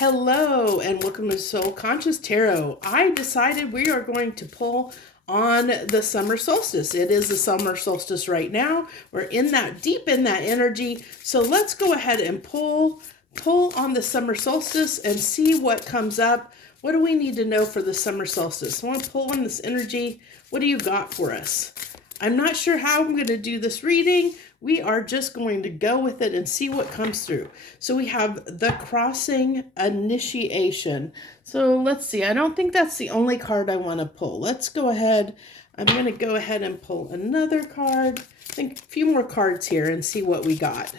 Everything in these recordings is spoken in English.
Hello and welcome to Soul Conscious Tarot. I decided we are going to pull on the summer solstice. It is the summer solstice right now. We're deep in that energy. So let's go ahead and pull on the summer solstice and see what comes up. What do we need to know for the summer solstice? I want to pull on this energy. What do you got for us? I'm not sure how I'm going to do this reading. We are just going to go with it and see what comes through. So we have the crossing initiation. So let's see. I don't think that's the only card I want to pull. Let's go ahead. I'm going to go ahead and pull another card. I think a few more cards here and see what we got.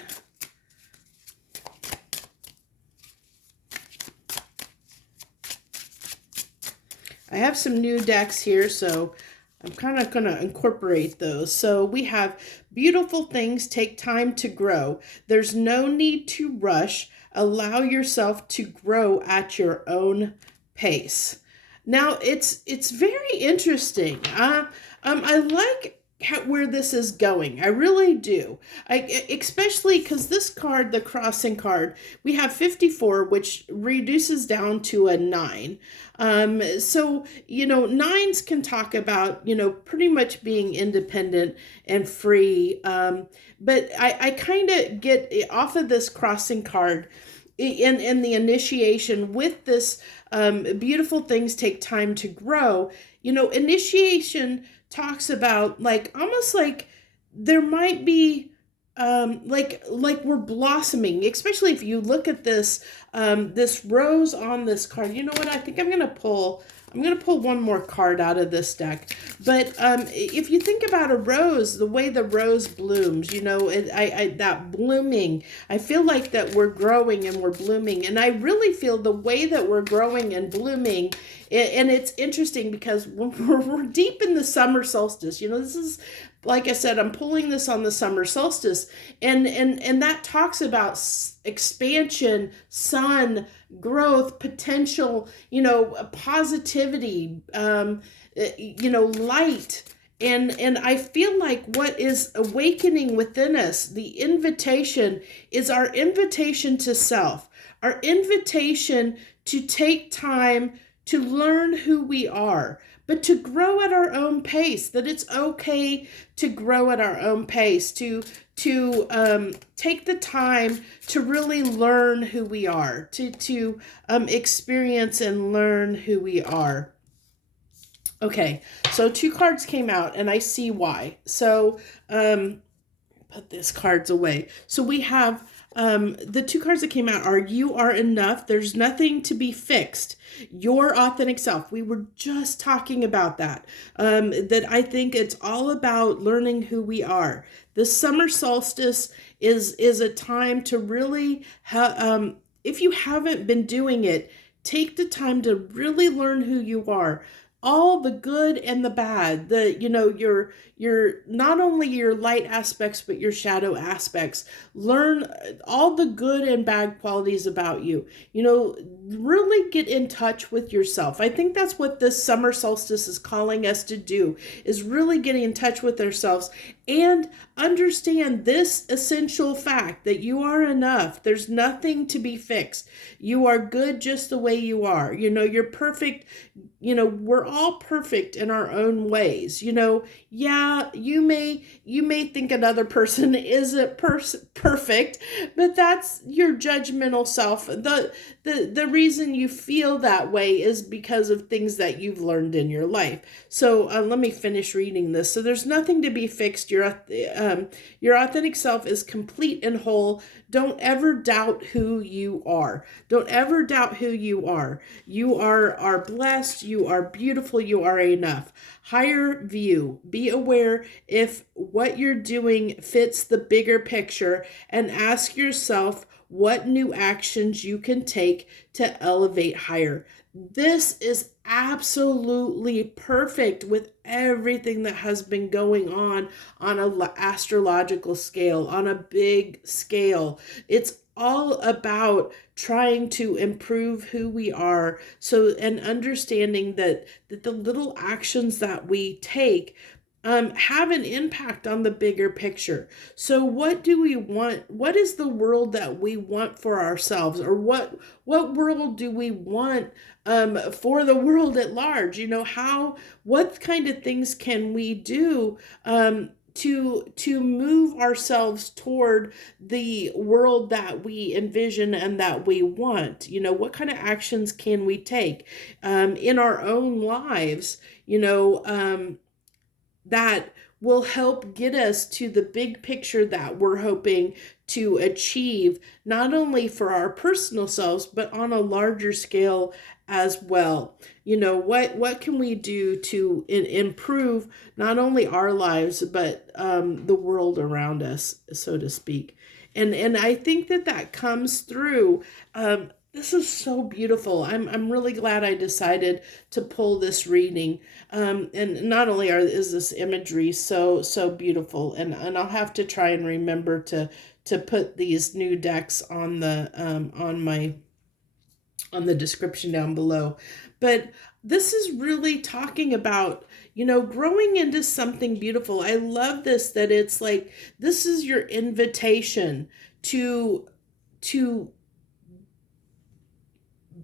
I have some new decks here, so I'm kind of going to incorporate those. So we have beautiful things take time to grow. There's no need to rush. Allow yourself to grow at your own pace. Now, it's very interesting. I like where this is going. I really do. Especially because this card, the crossing card, we have 54, which reduces down to a 9. So, nines can talk about, pretty much being independent and free. But I kind of get off of this crossing card in the initiation with this beautiful things take time to grow. Initiation talks about almost like there might be like we're blossoming, especially if you look at this this rose on this card. You know what? I think I'm gonna pull one more card out of this deck. But if you think about a rose, the way the rose blooms, that blooming, I feel like that we're growing and we're blooming. And I really feel the way that we're growing and blooming, and it's interesting because we're deep in the summer solstice. This is, like I said, I'm pulling this on the summer solstice, and that talks about expansion, sun, growth, potential, positivity, light. And I feel like what is awakening within us, the invitation, is our invitation to self, our invitation to take time to learn who we are, but to grow at our own pace, that it's okay to grow at our own pace, to take the time to really learn who we are, to experience and learn who we are. Okay, so 2 cards came out, and I see why. So put these cards away. So we have the 2 cards that came out are you are enough. There's nothing to be fixed. Your authentic self. We were just talking about that. That I think it's all about learning who we are. The summer solstice is a time to really, if you haven't been doing it, take the time to really learn who you are. All the good and the bad, your not only your light aspects, but your shadow aspects. Learn all the good and bad qualities about you. Really get in touch with yourself. I think that's what this summer solstice is calling us to do, is really getting in touch with ourselves and understand this essential fact that you are enough. There's nothing to be fixed. You are good just the way you are. You're perfect. We're all perfect in our own ways. Yeah, you may think another person isn't perfect, but that's your judgmental self. The reason you feel that way is because of things that you've learned in your life. So let me finish reading this. So there's nothing to be fixed. Your authentic self is complete and whole. Don't ever doubt who you are. Don't ever doubt who you are. You are blessed. You are beautiful. You are enough. Higher view. Be aware if what you're doing fits the bigger picture, and ask yourself what new actions you can take to elevate higher. This is absolutely perfect with everything that has been going on an astrological scale, on a big scale. It's all about trying to improve who we are, and understanding that the little actions that we take have an impact on the bigger picture. So what do we want? What is the world that we want for ourselves? Or what world do we want for the world at large? What kind of things can we do to move ourselves toward the world that we envision and that we want? What kind of actions can we take in our own lives, that will help get us to the big picture that we're hoping to achieve, not only for our personal selves, but on a larger scale as well. What can we do to improve not only our lives, but the world around us, so to speak. And I think that comes through. This is so beautiful. I'm really glad I decided to pull this reading. And not only is this imagery so beautiful, and I'll have to try and remember to put these new decks on the on the description down below. But this is really talking about, growing into something beautiful. I love this, that it's like, this is your invitation to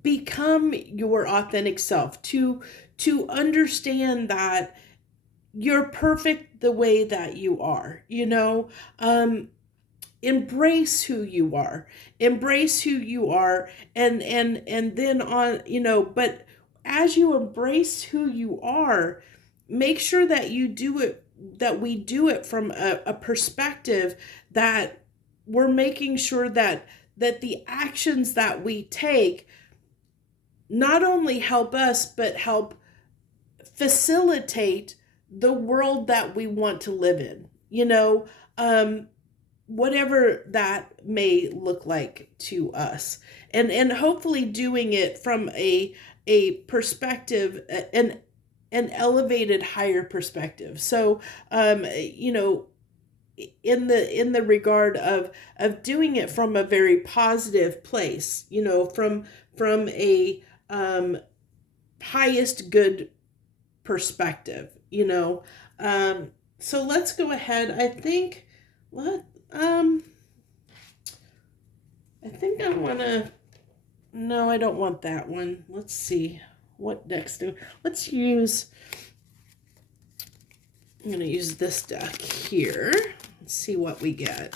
become your authentic self, to understand that you're perfect the way that you are. Embrace who you are, and then but as you embrace who you are, make sure that we do it from a perspective that we're making sure that the actions that we take not only help us, but help facilitate the world that we want to live in, whatever that may look like to us. And hopefully doing it from a perspective, an elevated, higher perspective. So, in the regard of doing it from a very positive place, from a highest good perspective, so let's go ahead. I think I want to, no, I don't want that one. Let's see what decks let's use, I'm going to use this deck here. Let's see what we get.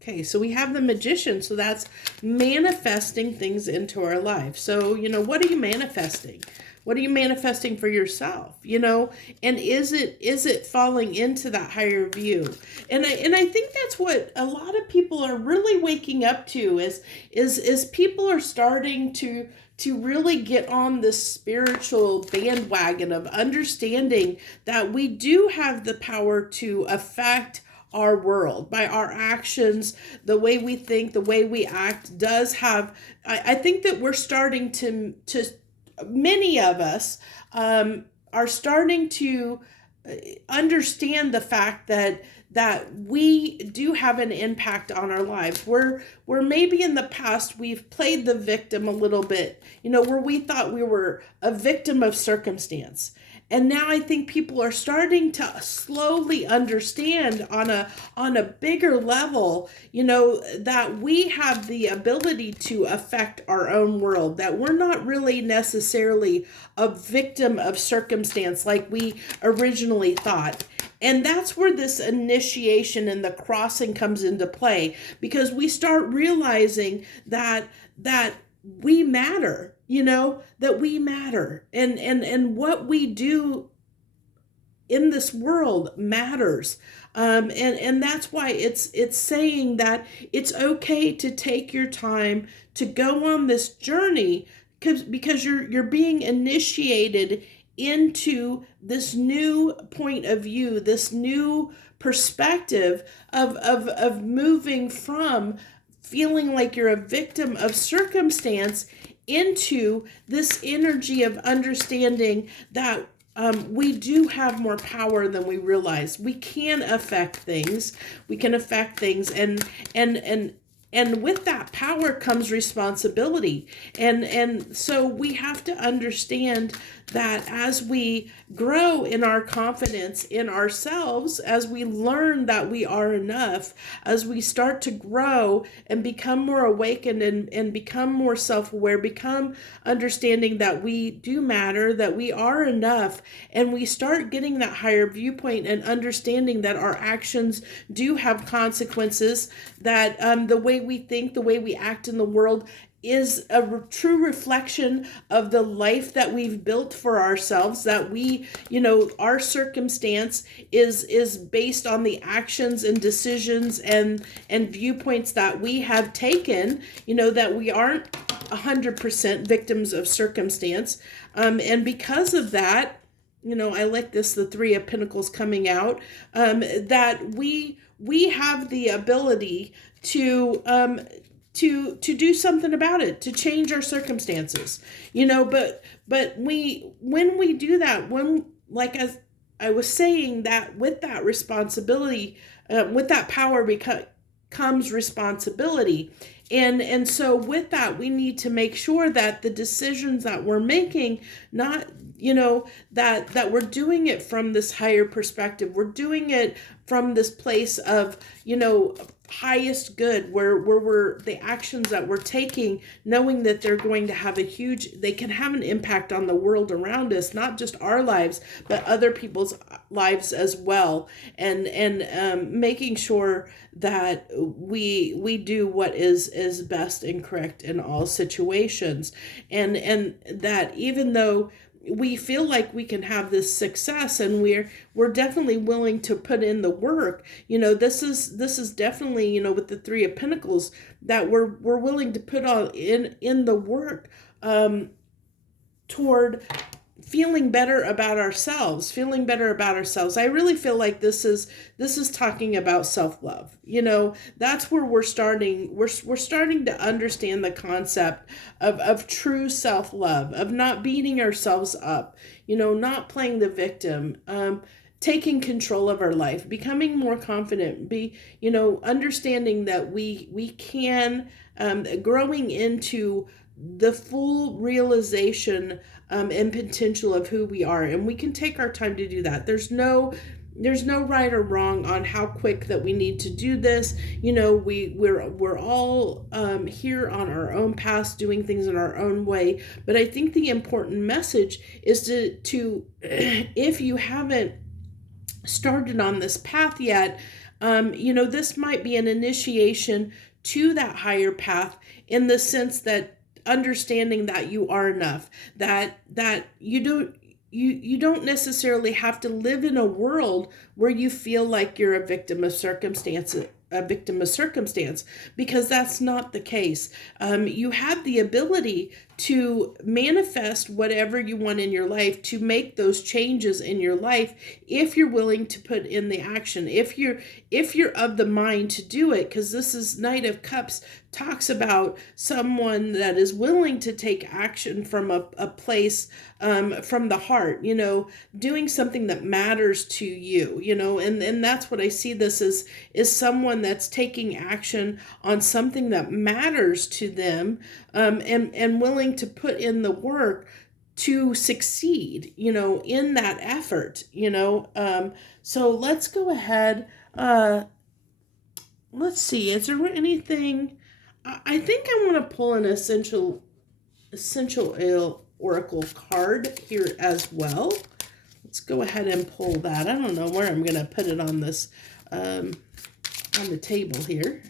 Okay, so we have the Magician, so that's manifesting things into our life. So, what are you manifesting? What are you manifesting for yourself? And is it falling into that higher view? And I think that's what a lot of people are really waking up to, is people are starting to really get on this spiritual bandwagon of understanding that we do have the power to affect our world by our actions. The way we think, the way we act does have, I think that we're starting to many of us are starting to understand the fact that we do have an impact on our lives. Where maybe in the past we've played the victim a little bit, where we thought we were a victim of circumstance. And now I think people are starting to slowly understand on a bigger level, that we have the ability to affect our own world, that we're not really necessarily a victim of circumstance like we originally thought. And that's where this initiation and the crossing comes into play, because we start realizing that we matter, that we matter, and what we do in this world matters. And that's why it's saying that it's okay to take your time to go on this journey, because you're being initiated into this new point of view, this new perspective of moving from feeling like you're a victim of circumstance into this energy of understanding that we do have more power than we realize. We can affect things. We can affect things, and and with that power comes responsibility. And so we have to understand that as we grow in our confidence in ourselves, as we learn that we are enough, as we start to grow and become more awakened and become more self-aware, become understanding that we do matter, that we are enough, and we start getting that higher viewpoint and understanding that our actions do have consequences, that the way we think, the way we act in the world is a true reflection of the life that we've built for ourselves, that we, our circumstance is based on the actions and decisions and viewpoints that we have taken, that we aren't 100% victims of circumstance. And because of that, I like this, the Three of Pentacles coming out, that we have the ability to do something about it, to change our circumstances, but when we do that, like as I was saying, that with that responsibility, with that power comes responsibility. And so with that, we need to make sure that the decisions that we're making, not, that we're doing it from this higher perspective. We're doing it from this place of, highest good, where we're the actions that we're taking, knowing that they're going to have they can have an impact on the world around us, not just our lives, but other people's lives as well. And making sure that we do what is best and correct in all situations. And that even though we feel like we can have this success, and we're definitely willing to put in the work, this is definitely, with the Three of Pentacles, that we're willing to put all in the work toward feeling better about ourselves. I really feel like this is talking about self-love. That's where we're starting. We're starting to understand the concept of true self-love, of not beating ourselves up, not playing the victim, taking control of our life, becoming more confident, understanding that we can, growing into the full realization and potential of who we are. And we can take our time to do that. There's no right or wrong on how quick that we need to do this. We're all here on our own paths, doing things in our own way. But I think the important message is to if you haven't started on this path yet, this might be an initiation to that higher path, in the sense that understanding that you are enough, that you don't necessarily have to live in a world where you feel like you're a victim of circumstance, because that's not the case. You have the ability to manifest whatever you want in your life, to make those changes in your life, if you're willing to put in the action, if you're of the mind to do it. Because this is Knight of Cups, talks about someone that is willing to take action from a place, from the heart, doing something that matters to you, and that's what I see this as, is someone that's taking action on something that matters to them, and willing to put in the work to succeed, in that effort, so let's go ahead. Let's see, is there anything? I think I want to pull an essential oracle card here as well. Let's go ahead and pull that. I don't know where I'm going to put it on this, on the table here.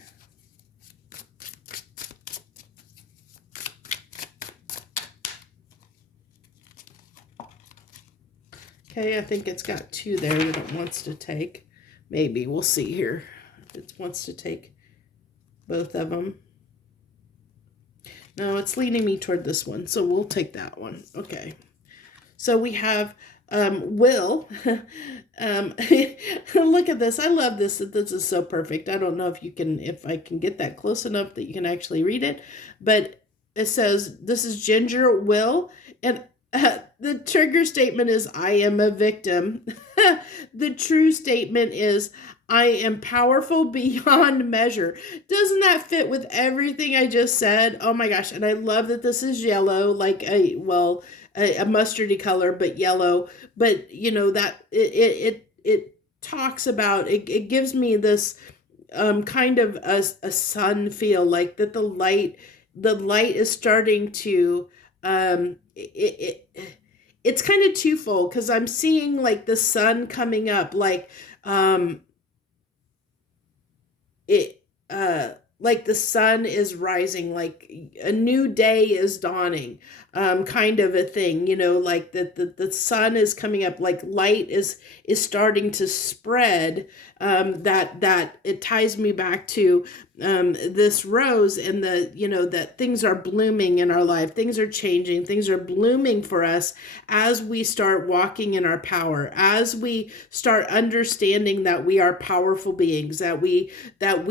Okay, I think it's got two there that it wants to take. Maybe, we'll see here if it wants to take both of them. No, it's leading me toward this one, so we'll take that one. Okay. So we have Will. Look at this. I love this. This is so perfect. I don't know if I can get that close enough that you can actually read it, but it says, this is Ginger Will, and the trigger statement is, I am a victim. The true statement is, I am powerful beyond measure. Doesn't that fit with everything I just said? Oh my gosh. And I love that this is yellow, like a mustardy color, but yellow. But that it talks about it gives me this kind of a sun feel, like that the light is starting to it's kind of twofold, because I'm seeing like the sun coming up, um it like the sun is rising, like a new day is dawning, kind of a thing, like the sun is coming up, like light is starting to spread. That it ties me back to this rose, and that things are blooming in our life, things are changing, things are blooming for us as we start walking in our power, as we start understanding that we are powerful beings, that we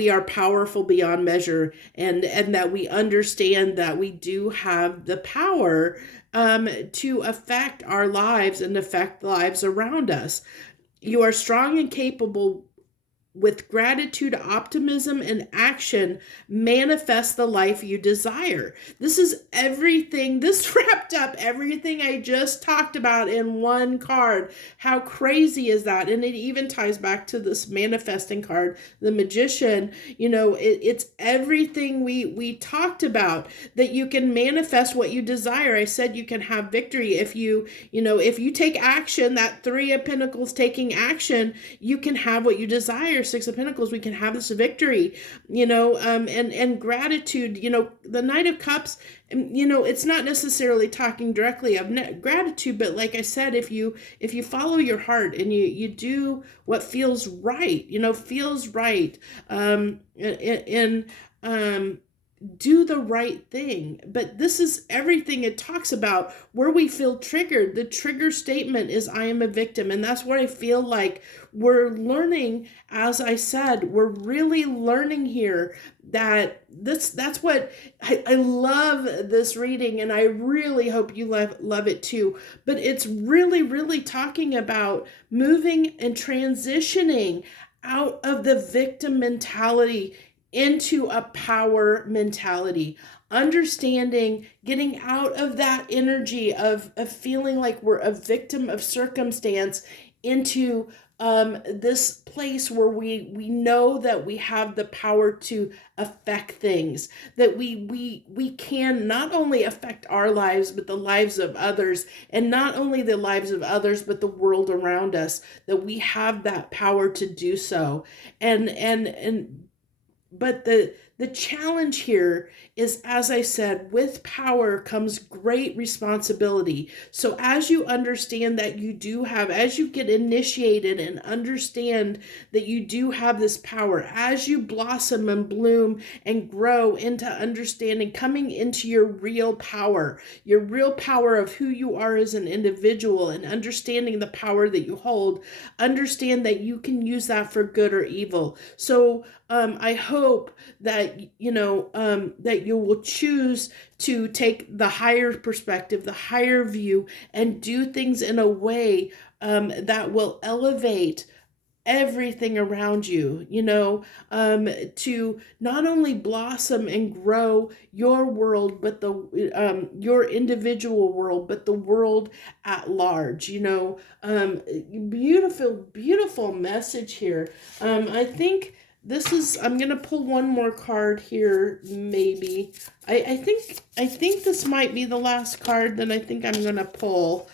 are powerful beyond measure, and that we understand that we do have the power to affect our lives and affect the lives around us. You are strong and capable. With gratitude, optimism, and action, manifest the life you desire. This is everything. This wrapped up everything I just talked about in one card. How crazy is that? And it even ties back to this manifesting card, the magician. It's everything we talked about, that you can manifest what you desire. I said you can have victory if you take action. That Three of Pentacles, taking action, you can have what you desire. Six of Pentacles, we can have this victory, and gratitude, the Knight of Cups, it's not necessarily talking directly of gratitude, but like I said, if you follow your heart and you do what feels right, and do the right thing. But this is everything it talks about, where we feel triggered. The trigger statement is I am a victim. And that's what I feel like we're learning. As I said, we're really learning here that's what I love this reading, and I really hope you love it too. But it's really, really talking about moving and transitioning out of the victim mentality into a power mentality, understanding, getting out of that energy of feeling like we're a victim of circumstance, into this place where we know that we have the power to affect things, that we can not only affect our lives but the lives of others, and not only the lives of others but the world around us, that we have that power to do so. And but the challenge here is, as I said, with power comes great responsibility. So as you understand that you do have, as you get initiated and understand that you do have this power, as you blossom and bloom and grow into understanding, coming into your real power of who you are as an individual, and understanding the power that you hold, understand that you can use that for good or evil. So I hope that that you will choose to take the higher perspective, the higher view, and do things in a way that will elevate everything around you, to not only blossom and grow your world, but your individual world, but the world at large. Beautiful, beautiful message here. I think I'm gonna pull one more card here, maybe. I think this might be the last card that I think I'm gonna pull.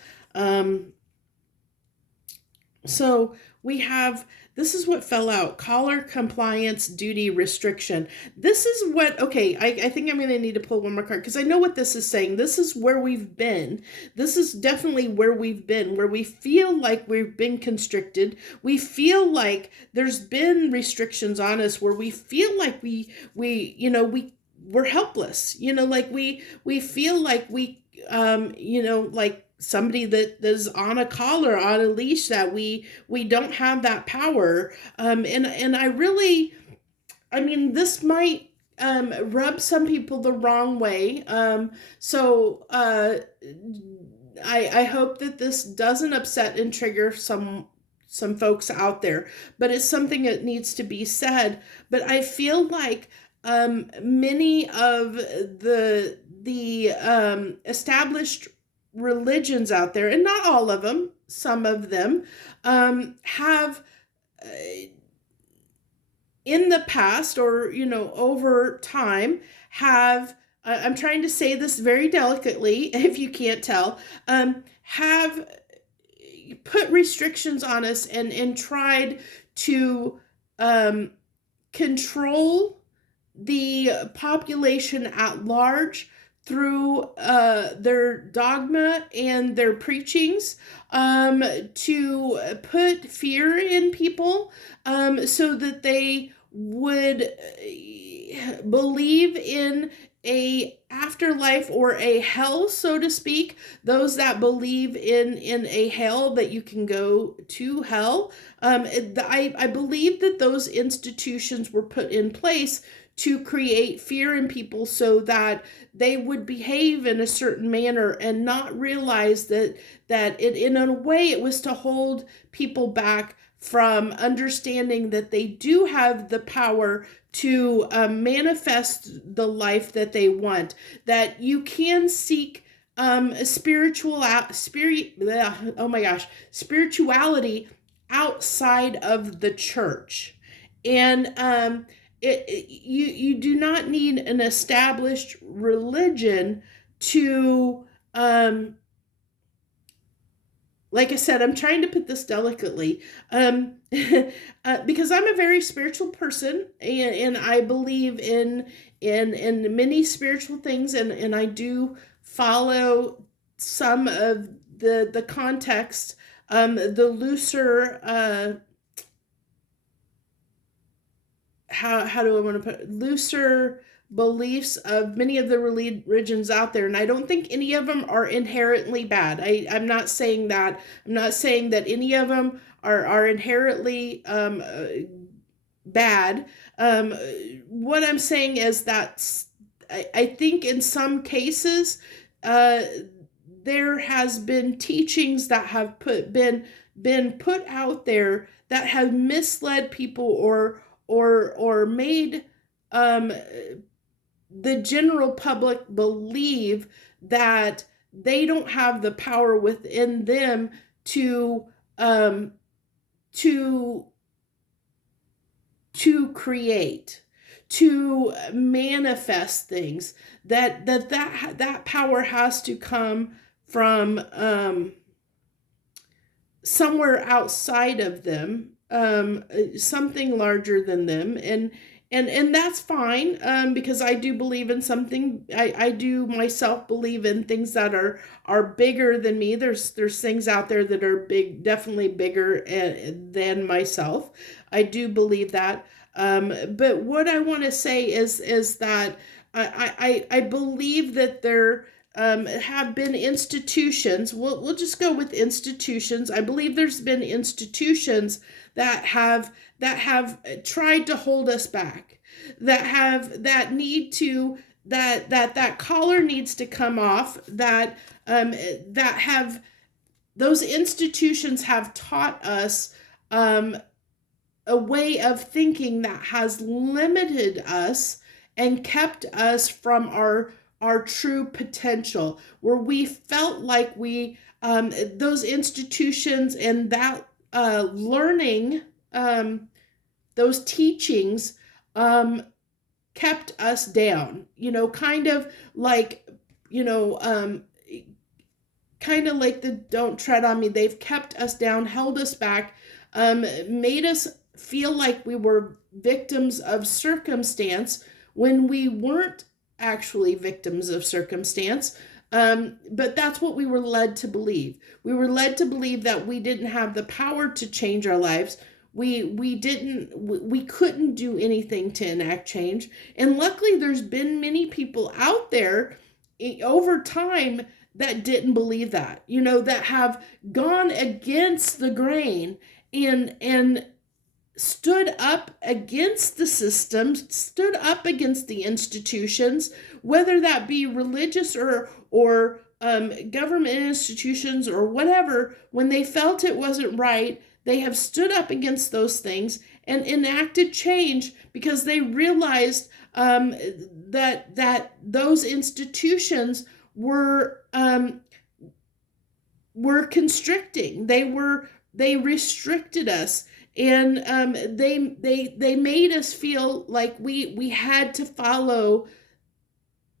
So we have, this is what fell out: collar, compliance, duty, restriction. This is what, okay, I think I'm going to need to pull one more card, because I know what this is saying. This is where we've been. This is definitely where we've been, where we feel like we've been constricted. We feel like there's been restrictions on us, where we feel like we're helpless, like we feel like like somebody that is on a collar, on a leash, that we don't have that power. And this might rub some people the wrong way. So I hope that this doesn't upset and trigger some folks out there, but it's something that needs to be said. But I feel like many of the established religions out there, and not all of them, some of them have in the past, or over time, have I'm trying to say this very delicately, if you can't tell, have put restrictions on us and tried to control the population at large through their dogma and their preachings, to put fear in people, so that they would believe in a afterlife or a hell, so to speak. Those that believe in a hell, that you can go to hell. I believe that those institutions were put in place to create fear in people so that they would behave in a certain manner and not realize that in a way it was to hold people back from understanding that they do have the power to manifest the life that they want, that you can seek spirituality outside of the church. And you do not need an established religion to, like I said, I'm trying to put this delicately, because I'm a very spiritual person, and I believe in many spiritual things, and I do follow some of the context, the looser, how do I want to put it? Looser beliefs of many of the religions out there, and I don't think any of them are inherently bad. I'm not saying that. I'm not saying that any of them are inherently bad. What I'm saying is that I think in some cases there has been teachings that have been put out there that have misled people, or made the general public believe that they don't have the power within them to create, to manifest things, that power has to come from somewhere outside of them, something larger than them, and that's fine, because I do believe in something. I do myself believe in things that are bigger than me. There's things out there that are big, definitely bigger than myself. I do believe that. But what I want to say is that I believe that there have been institutions. We'll just go with institutions. I believe there's been institutions that have tried to hold us back, that collar needs to come off, that have those institutions have taught us a way of thinking that has limited us and kept us from our true potential, where we felt like those institutions and that learning, those teachings kept us down, kind of like, the don't tread on me. They've kept us down, held us back, made us feel like we were victims of circumstance when we weren't actually victims of circumstance. But that's what we were led to believe. We were led to believe that we didn't have the power to change our lives. We couldn't do anything to enact change. And luckily there's been many people out there over time that didn't believe that, that have gone against the grain and stood up against the system, stood up against the institutions, whether that be religious or government institutions or whatever. When they felt it wasn't right, They have stood up against those things and enacted change because they realized that those institutions were constricting. They restricted us, and they made us feel like we had to follow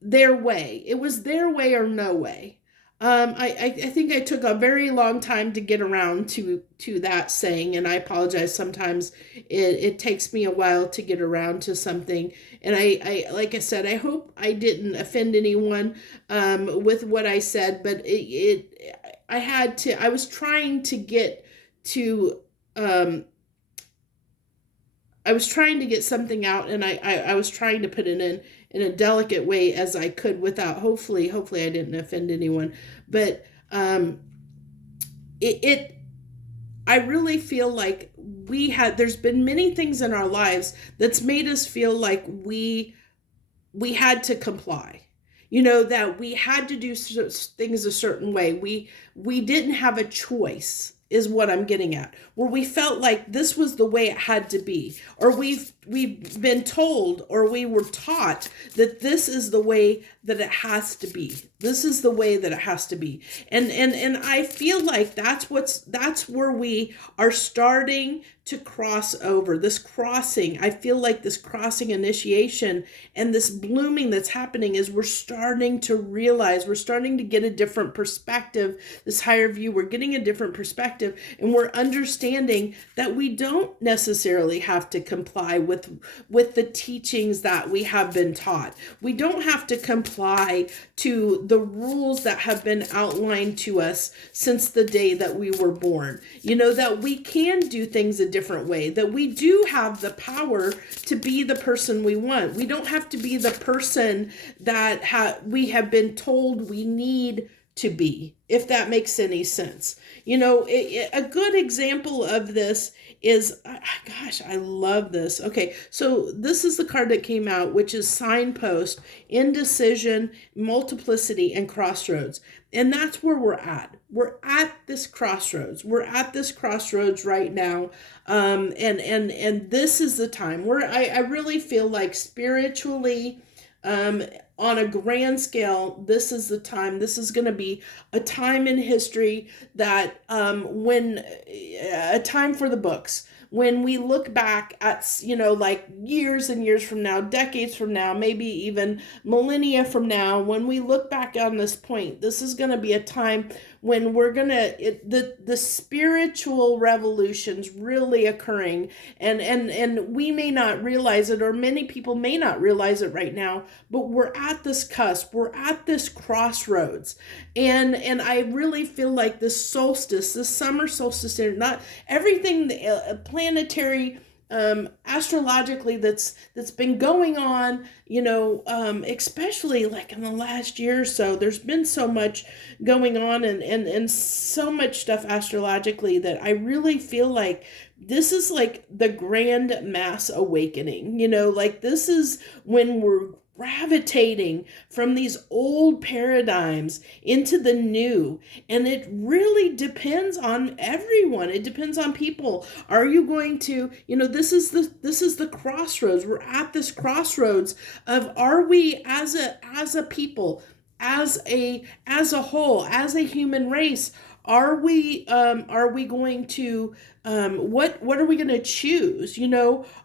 their way. It was their way or no way. I think I took a very long time to get around to that saying, and I apologize. Sometimes it takes me a while to get around to something, and I like I said, I hope I didn't offend anyone with what I said, but I had to. I was trying to get to. I was trying to get something out, and I was trying to put it in a delicate way as I could without hopefully I didn't offend anyone. But it I really feel like there's been many things in our lives that's made us feel like we had to comply. That we had to do things a certain way. We didn't have a choice, is what I'm getting at, where we felt like this was the way it had to be, or we've been told, or we were taught that this is the way that it has to be. This is the way that it has to be. And I feel like that's where we are starting to cross over. This crossing, I feel like this crossing initiation and this blooming that's happening is we're starting to realize, we're starting to get a different perspective, this higher view. We're getting a different perspective, and we're understanding that we don't necessarily have to comply with the teachings that we have been taught. We don't have to comply to the rules that have been outlined to us since the day that we were born. That we can do things a different way, that we do have the power to be the person we want. We don't have to be the person that we have been told we need to be, if that makes any sense. A good example of this is, gosh, I love this. Okay, so this is the card that came out, which is signpost, indecision, multiplicity, and crossroads. And that's where we're at. We're at this crossroads. We're at this crossroads right now. And this is the time where I really feel like spiritually, on a grand scale, this is the time. This is going to be a time in history that a time for the books. When we look back at, like years and years from now, decades from now, maybe even millennia from now, when we look back on this point, this is going to be a time when we're going to, the spiritual revolution's really occurring, and we may not realize it, or many people may not realize it right now, but we're at this cusp, we're at this crossroads, and I really feel like this solstice, this summer solstice, not everything planetary, astrologically that's been going on, especially like in the last year or so. There's been so much going on, and so much stuff astrologically, that I really feel like this is like the grand mass awakening. Like this is when we're gravitating from these old paradigms into the new, and it really depends on everyone. It depends on people. Are you going to, this is the crossroads. We're at this crossroads of, are we as a people, as a whole, as a human race, are we going to what are we going to choose?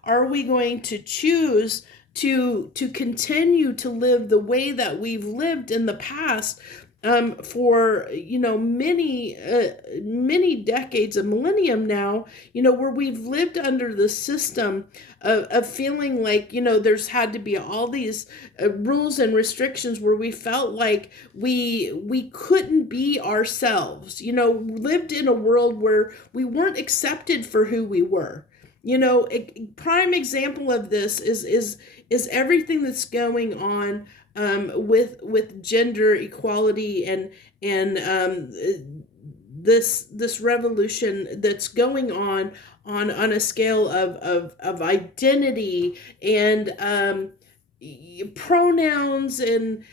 Are we going to choose to continue to live the way that we've lived in the past, for many decades, a millennium now, where we've lived under the system of feeling like, there's had to be all these rules and restrictions, where we felt like we couldn't be ourselves, lived in a world where we weren't accepted for who we were. A prime example of this is everything that's going on with gender equality, and this revolution that's going on a scale of identity, and pronouns, and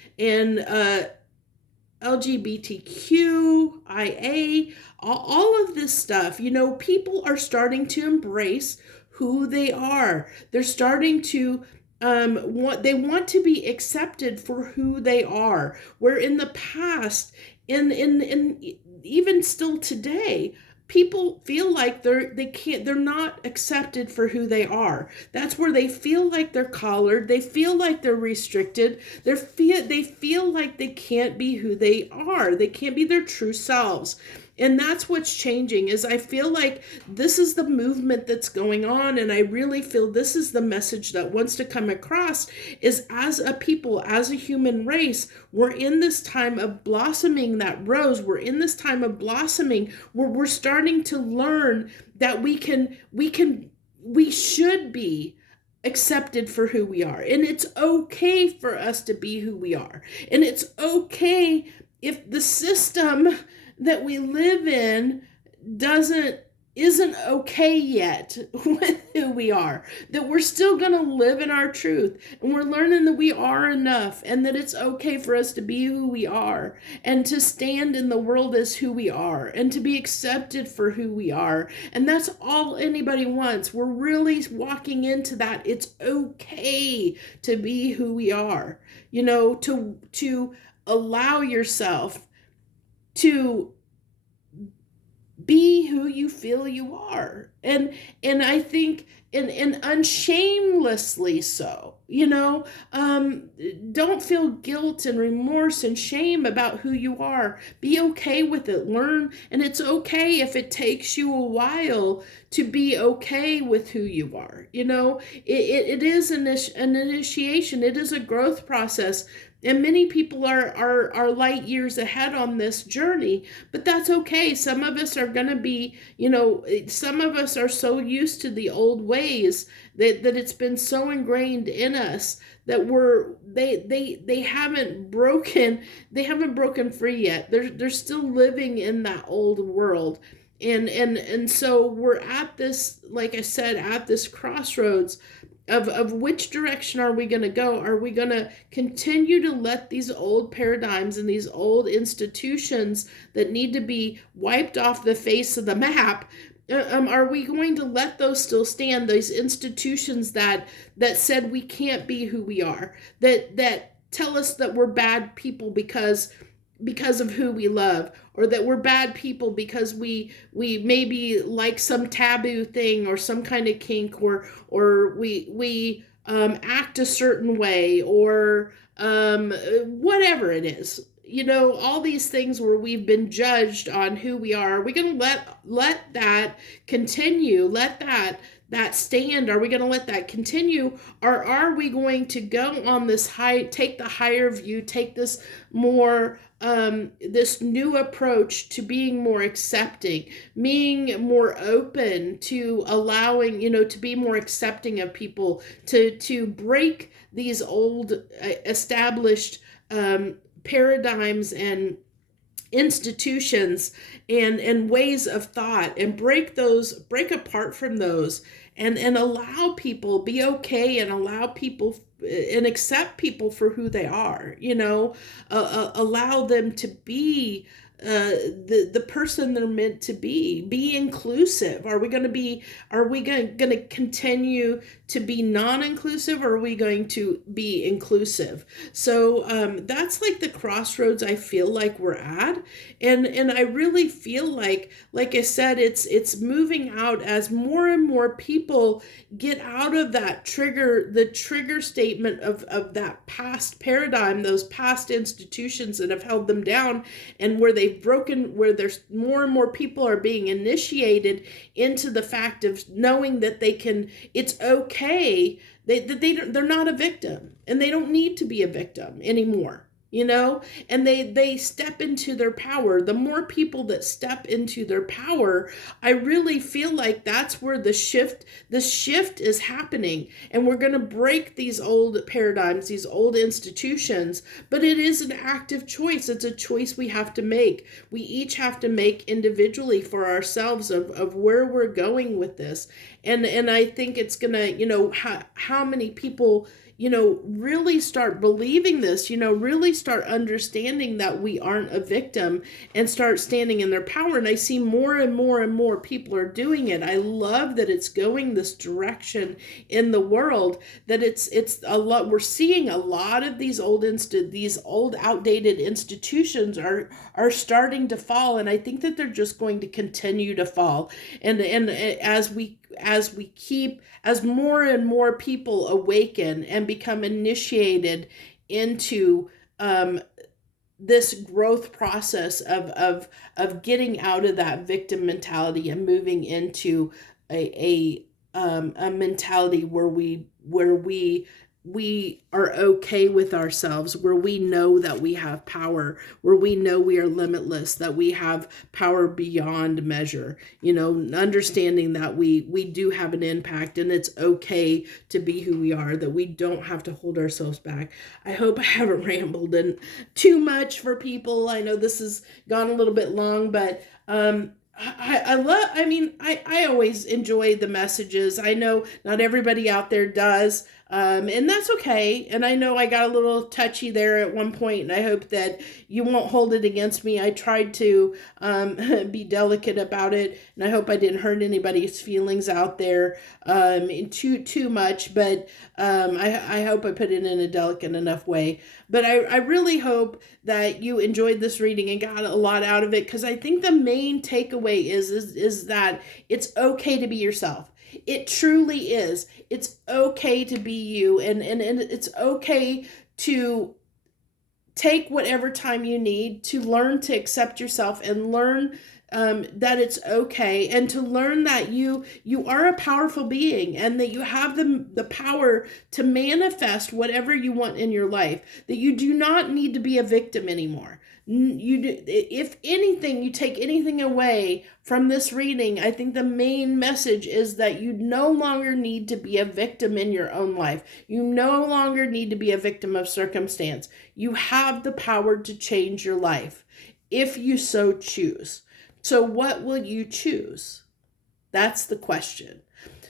LGBTQIA, all of this stuff, people are starting to embrace who they are. They're starting to they want to be accepted for who they are. Where in the past, in even still today, people feel like they're not accepted for who they are. That's where they feel like they're collared, they feel like they're restricted, they feel like they can't be who they are, they can't be their true selves. And that's what's changing. Is I feel like this is the movement that's going on, and I really feel this is the message that wants to come across. Is as a people, as a human race, we're in this time of blossoming that rose. We're in this time of blossoming where we're starting to learn that we should be accepted for who we are, and it's okay for us to be who we are, and it's okay if the system that we live in isn't okay yet with who we are, that we're still going to live in our truth, and we're learning that we are enough, and that it's okay for us to be who we are, and to stand in the world as who we are, and to be accepted for who we are. And that's all anybody wants. We're really walking into that. It's okay to be who we are, to allow yourself to be who you feel you are, and I think and unshamelessly so. Don't feel guilt and remorse and shame about who you are. Be okay with it. Learn, and it's okay if it takes you a while to be okay with who you are. It is an initiation. It is a growth process. And many people are light years ahead on this journey, but that's okay. Some of us are going to be, some of us are so used to the old ways that it's been so ingrained in us that they haven't broken free yet. They're still living in that old world. And so we're at this, like I said, at this crossroads of which direction are we going to go? Are we going to continue to let these old paradigms and these old institutions that need to be wiped off the face of the map? Are we going to let those still stand? Those institutions that said we can't be who we are, that tell us that we're bad people because of who we love, or that we're bad people because we maybe like some taboo thing or some kind of kink, or we act a certain way, or whatever it is. All these things where we've been judged on who we are. Are we going to let that continue? Let that stand? Are we going to let that continue? Or are we going to go on this take the higher view, take this more, this new approach to being more accepting, being more open to allowing, to be more accepting of people, to break these old established paradigms and institutions and ways of thought, and break apart from those, and allow people, be okay, and allow people and accept people for who they are. Allow them to be the person they're meant to be inclusive. Are we going to continue to be non-inclusive, or are we going to be inclusive? So that's like the crossroads I feel like we're at, and I really feel like I said, it's moving out as more and more people get out of the trigger statement of that past paradigm, those past institutions that have held them down, and where there's more and more people are being initiated into the fact of knowing that it's okay, they're not a victim, and they don't need to be a victim anymore. And they step into their power. The more people that step into their power, I really feel like that's where the shift is happening. And we're going to break these old paradigms, these old institutions, but it is an active choice. It's a choice we have to make. We each have to make individually for ourselves of where we're going with this. And I think it's gonna, how many people, really start believing this, really start understanding that we aren't a victim and start standing in their power. And I see more and more and more people are doing it. I love that it's going this direction in the world, that it's a lot. We're seeing a lot of these old outdated institutions are starting to fall, and I think that they're just going to continue to fall. And as more and more people awaken and become initiated into this growth process of getting out of that victim mentality and moving into a mentality where we are okay with ourselves, where we know that we have power, where we know we are limitless, that we have power beyond measure, understanding that we do have an impact, and it's okay to be who we are, that we don't have to hold ourselves back. I hope I haven't rambled and too much for people. I know this has gone a little bit long, but I always enjoy the messages. I know not everybody out there does, and that's okay. And I know I got a little touchy there at one point, and I hope that you won't hold it against me. I tried to be delicate about it, and I hope I didn't hurt anybody's feelings out there too much, but I hope I put it in a delicate enough way. But I really hope that you enjoyed this reading and got a lot out of it, because I think the main takeaway is that it's okay to be yourself. It truly is. It's okay to be you, and it's okay to take whatever time you need to learn to accept yourself and learn that it's okay, and to learn that you are a powerful being, and that you have the power to manifest whatever you want in your life, that you do not need to be a victim anymore. If anything, you take anything away from this reading, I think the main message is that you no longer need to be a victim in your own life. You no longer need to be a victim of circumstance. You have the power to change your life if you so choose. So what will you choose? That's the question.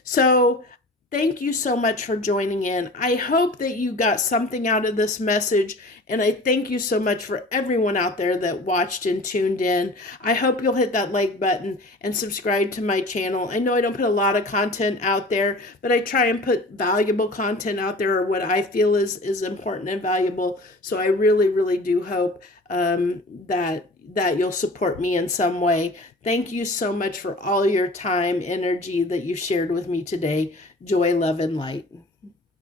So thank you so much for joining in. I hope that you got something out of this message, and I thank you so much for everyone out there that watched and tuned in. I hope you'll hit that like button and subscribe to my channel. I know I don't put a lot of content out there, but I try and put valuable content out there, or what I feel is important and valuable. So I really, really do hope that you'll support me in some way. Thank you so much for all your time, energy that you shared with me today. Joy, love, and light.